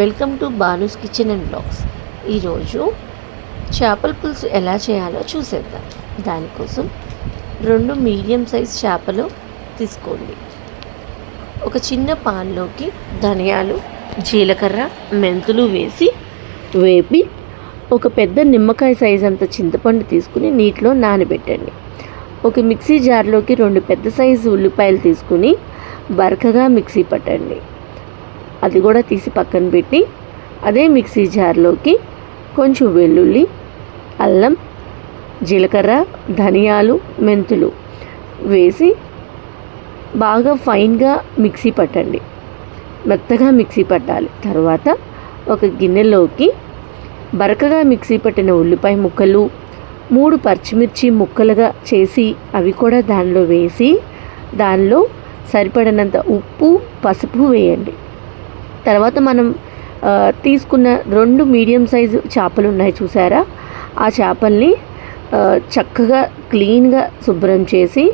Welcome to Banu's kitchen and blogs. ఈరోజు చేపల పులుసు ఎలా చేయాలో చూసేద్దాం. దానికోసం 2 మీడియం సైజ్ చేపలు తీసుకోండి. ఒక చిన్న పాన్లోకి ధనియాలు, జీలకర్ర, మెంతులు వేపి ఒక పెద్ద నిమ్మకాయ సైజ్ అంత చింతపండు తీసుకుని నీటిలో నానబెట్టండి. ఒక మిక్సీ జార్లోకి 2 పెద్ద సైజు ఉల్లిపాయలు తీసుకుని బరకగా మిక్సీ పట్టండి. అది కూడా తీసి పక్కన పెట్టి అదే మిక్సీ జార్లోకి కొంచెం వెల్లుల్లి, అల్లం, జీలకర్ర, ధనియాలు, మెంతులు వేసి బాగా ఫైన్గా మిక్సీ పట్టండి. మెత్తగా మిక్సీ పట్టాలి. తర్వాత ఒక గిన్నెలోకి బరకగా మిక్సీ పట్టిన ఉల్లిపాయ ముక్కలు, 3 పచ్చిమిర్చి ముక్కలుగా చేసి అవి కూడా దానిలో వేసి దానిలో సరిపడినంత ఉప్పు, పసుపు వేయండి. తర్వాత మనం తీసుకున్న 2 మీడియం సైజు చేపలు ఉన్నాయి చూసారా, ఆ చేపల్ని చక్కగా క్లీన్గా శుభ్రం చేసి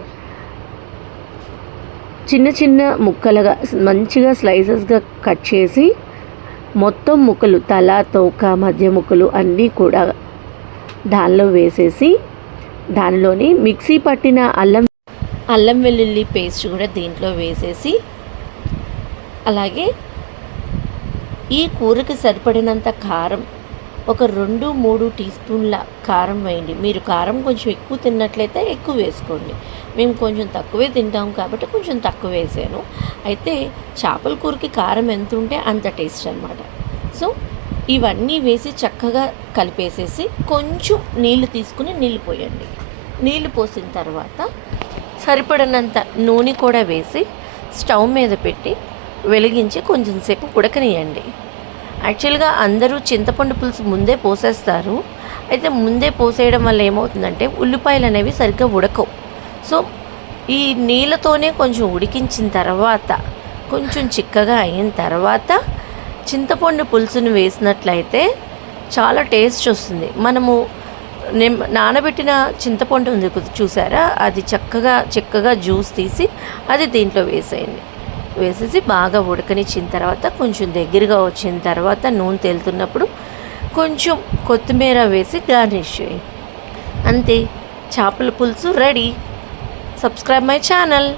చిన్న చిన్న ముక్కలుగా మంచిగా స్లైసెస్గా కట్ చేసి మొత్తం ముక్కలు తల, తోక, మధ్య ముక్కలు అన్నీ కూడా దానిలో వేసేసి దానిలోని మిక్సీ పట్టిన అల్లం వెల్లుల్లి పేస్ట్ కూడా దీంట్లో వేసేసి అలాగే ఈ కూరకి సరిపడినంత కారం ఒక 2-3 టీ స్పూన్ల కారం వేయండి. మీరు కారం కొంచెం ఎక్కువ తిన్నట్లయితే ఎక్కువ వేసుకోండి. మేము కొంచెం తక్కువే తింటాం కాబట్టి కొంచెం తక్కువ వేసాను. అయితే చేపల కూరకి కారం ఎంత ఉంటే అంత టేస్ట్ అనమాట. సో ఇవన్నీ వేసి చక్కగా కలిపేసేసి కొంచెం నీళ్లు తీసుకుని నీళ్ళు పోయండి. నీళ్లు పోసిన తర్వాత సరిపడినంత నూనె కూడా వేసి స్టవ్ మీద పెట్టి వెలిగించి కొంచెం సేపు ఉడకనియండి. యాక్చువల్గా అందరూ చింతపండు పులుసు ముందే పోసేస్తారు. అయితే ముందే పోసేయడం వల్ల ఏమవుతుందంటే ఉల్లిపాయలు అనేవి సరిగ్గా ఉడకవు. సో ఈ నీళ్ళతోనే కొంచెం ఉడికించిన తర్వాత కొంచెం చిక్కగా అయిన తర్వాత చింతపండు పులుసును వేసినట్లయితే చాలా టేస్ట్ వస్తుంది. మనము నానబెట్టిన చింతపండు ఉంది చూసారా, అది చిక్కగా జ్యూస్ తీసి అది దీంట్లో వేసేసి బాగా ఉడకనిచ్చిన తర్వాత కొంచెం దగ్గరగా వచ్చిన తర్వాత నూనె తేలుతున్నప్పుడు కొంచెం కొత్తిమీర వేసి గార్నిష్ చేయండి. అంతే, చేపల పులుసు రెడీ. Subscribe my channel.